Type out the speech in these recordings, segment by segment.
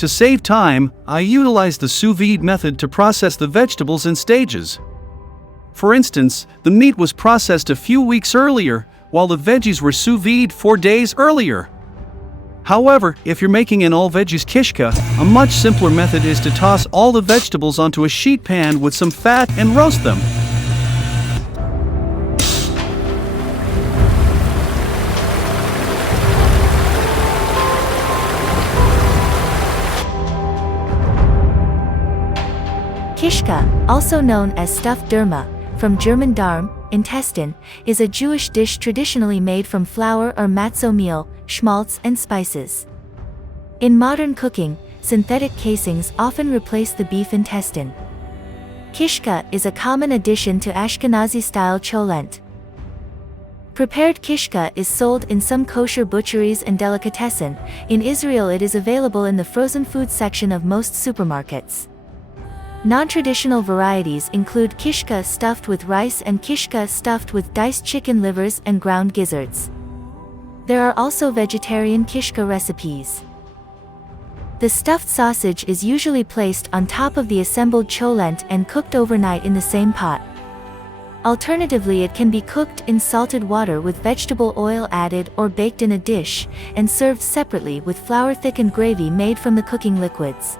To save time, I utilize the sous-vide method to process the vegetables in stages. For instance, the meat was processed a few weeks earlier, while the veggies were sous-vide 4 days earlier. However, if you're making an all-veggies kishka, a much simpler method is to toss all the vegetables onto a sheet pan with some fat and roast them. Kishka, also known as stuffed derma, from German Darm, intestine, is a Jewish dish traditionally made from flour or matzo meal, schmaltz, and spices. In modern cooking, synthetic casings often replace the beef intestine. Kishka is a common addition to Ashkenazi-style cholent. Prepared kishka is sold in some kosher butcheries and delicatessen. In Israel, it is available in the frozen food section of most supermarkets. Non-traditional varieties include kishka stuffed with rice and kishka stuffed with diced chicken livers and ground gizzards. There are also vegetarian kishka recipes. The stuffed sausage is usually placed on top of the assembled cholent and cooked overnight in the same pot. Alternatively, it can be cooked in salted water with vegetable oil added or baked in a dish, and served separately with flour-thickened gravy made from the cooking liquids.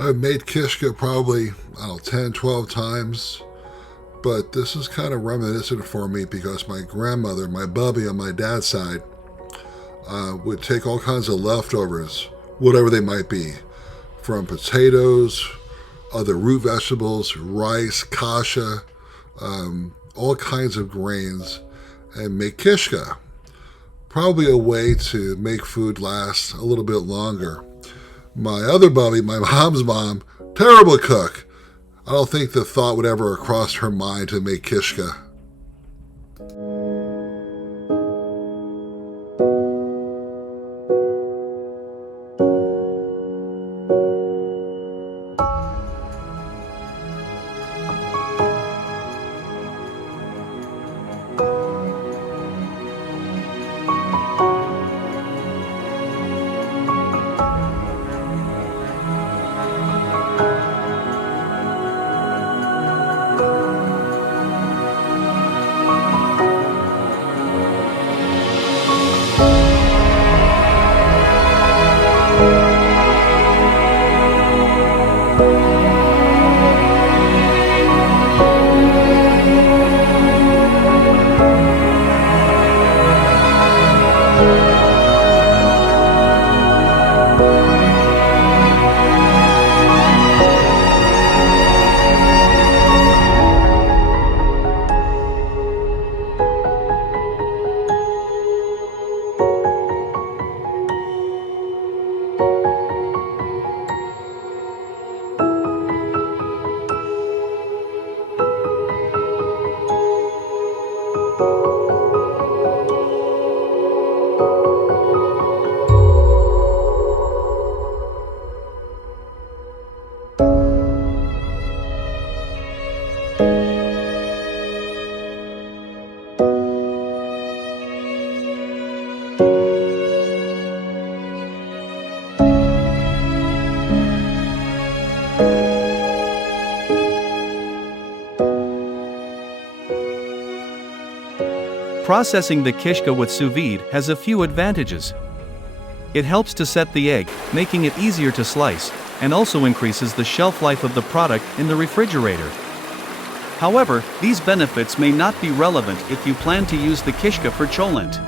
I've made Kishka probably, 10, 12 times, but this is kind of reminiscent for me because my grandmother, my bubby on my dad's side, would take all kinds of leftovers, whatever they might be, from potatoes, other root vegetables, rice, KASHA, all kinds of grains and make Kishka. Probably a way to make food last a little bit longer. My other bubby, my mom's mom, terrible cook. I don't think the thought would ever cross her mind to make Kishka. Processing the Kishka with sous vide has a few advantages. It helps to set the egg, making it easier to slice, and also increases the shelf life of the product in the refrigerator. However, these benefits may not be relevant if you plan to use the Kishka for cholent.